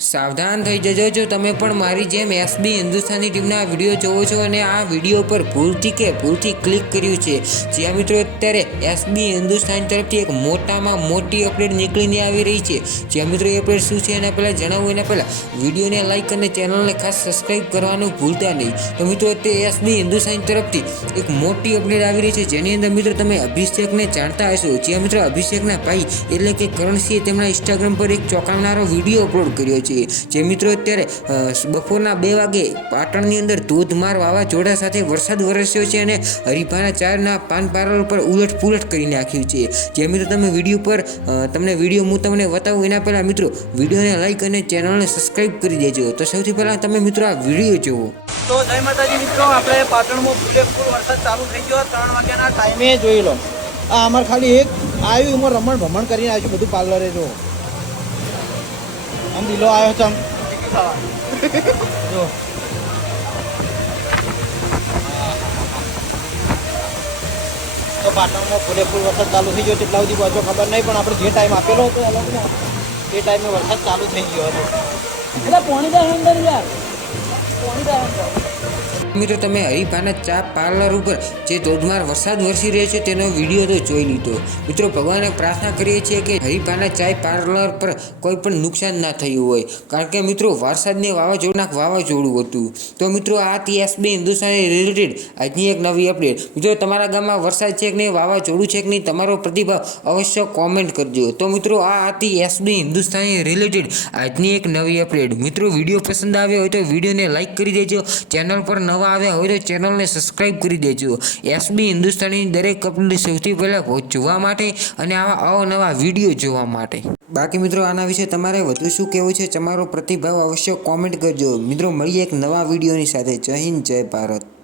સાવધાન થઈ જજો જો તમે પણ મારી જેમ એસબી હિન્દુસ્તાની ટીમના વિડીયો જોવો છો અને આ વિડીયો પર ભૂલથી ક્લિક કર્યું છે। જ્યાં મિત્રો અત્યારે એસબી હિન્દુસ્તાન તરફથી એક મોટામાં મોટી અપડેટ નીકળીને આવી રહી છે। જ્યાં મિત્રો એ અપડેટ શું છે એના પહેલાં જણાવું એના પહેલાં વિડીયોને લાઇક અને ચેનલને ખાસ સબસ્ક્રાઈબ કરવાનું ભૂલતા નહીં। તો મિત્રો અત્યારે એસબી હિન્દુસ્તાન તરફથી એક મોટી અપડેટ આવી રહી છે, જેની અંદર મિત્રો તમે અભિષેકને જાણતા હશો। જ્યાં મિત્રો અભિષેકના ભાઈ એટલે કે કરણસિંહે તેમના ઇન્સ્ટાગ્રામ પર એક ચોંકાવનારો વિડીયો અપલોડ કર્યો છે। જે મિત્રો અત્યારે બપોરના 2 વાગે પાટણની અંદર ધોધમાર વાવાઝોડા સાથે વરસાદ વરસ્યો છે અને હરીફાના 4ના પાન પાર્લર પર ઉલટ કરી નાખ્યું છે। જે મિત્રો તમે વિડીયો પર વિડીયો હું તમને બતાવું એના પહેલાં મિત્રો વિડીયોને લાઇક અને ચેનલને સબસ્ક્રાઈબ કરી દેજો। તો સૌથી પહેલાં તમે મિત્રો આ વિડીયો જુઓ। તો જય માતાજી મિત્રો, આપણે પાટણમાં ફૂલ વરસાદ ચાલુ થઈ ગયો 3 વાગ્યાના ટાઈમે જોઈ લો। આ અમારે ખાલી એક આવ્યું એમાં રમણ ભમણ કરીને આવ્યું બધું પાર્લરે જો આમ લીલો આવ્યો છે જો તો પાટણમાં ફૂલ વરસાદ ચાલુ થઈ ગયો કેટલા સુધી પહોંચો ખબર નહીં, પણ આપણે જે ટાઈમ આપેલો હતો એ ટાઈમે વરસાદ ચાલુ થઈ ગયો હતો। એટલે પોણી જાય અંદર યાર, પોણી જાય અંદર। મિત્રો તમે હરીફાના ચા પાર્લર ઉપર જે ધોધમાર વરસાદ વરસી રહ્યો છે તેનો વિડીયો તો જોઈ લીધો। મિત્રો ભગવાનને પ્રાર્થના કરીએ છીએ કે હરીફાના ચાય પાર્લર પર કોઈ પણ નુકસાન ના થયું હોય, કારણ કે મિત્રો વરસાદને વાવાઝોડું હતું। તો મિત્રો આ એસબી હિન્દુસ્તાની રિલેટેડ આજની એક નવી અપડેટ। મિત્રો તમારા ગામમાં વરસાદ છે કે નહીં, વાવાઝોડું છે કે નહીં, તમારો પ્રતિભાવ અવશ્ય કોમેન્ટ કરજો। તો મિત્રો આ હતી એસબી હિન્દુસ્તાની રિલેટેડ આજની એક નવી અપડેટ। મિત્રો વિડીયો પસંદ આવ્યો હોય તો વિડીયોને લાઇક કરી દેજો, ચેનલ પર આવ્યા હોય તો ચેનલને સબસ્ક્રાઈબ કરી દેજો। એસબી હિન્દુસ્તાની દરેક અપડેટ સૌથી પહેલાં જોવા માટે અને આવા અવનવા વિડીયો જોવા માટે। બાકી મિત્રો આના વિશે તમારે વધુ શું કહેવું છે, તમારો પ્રતિભાવ અવશ્ય કોમેન્ટ કરજો। મિત્રો મળીએ એક નવા વિડીયોની સાથે। જય હિન્દ, જય ભારત।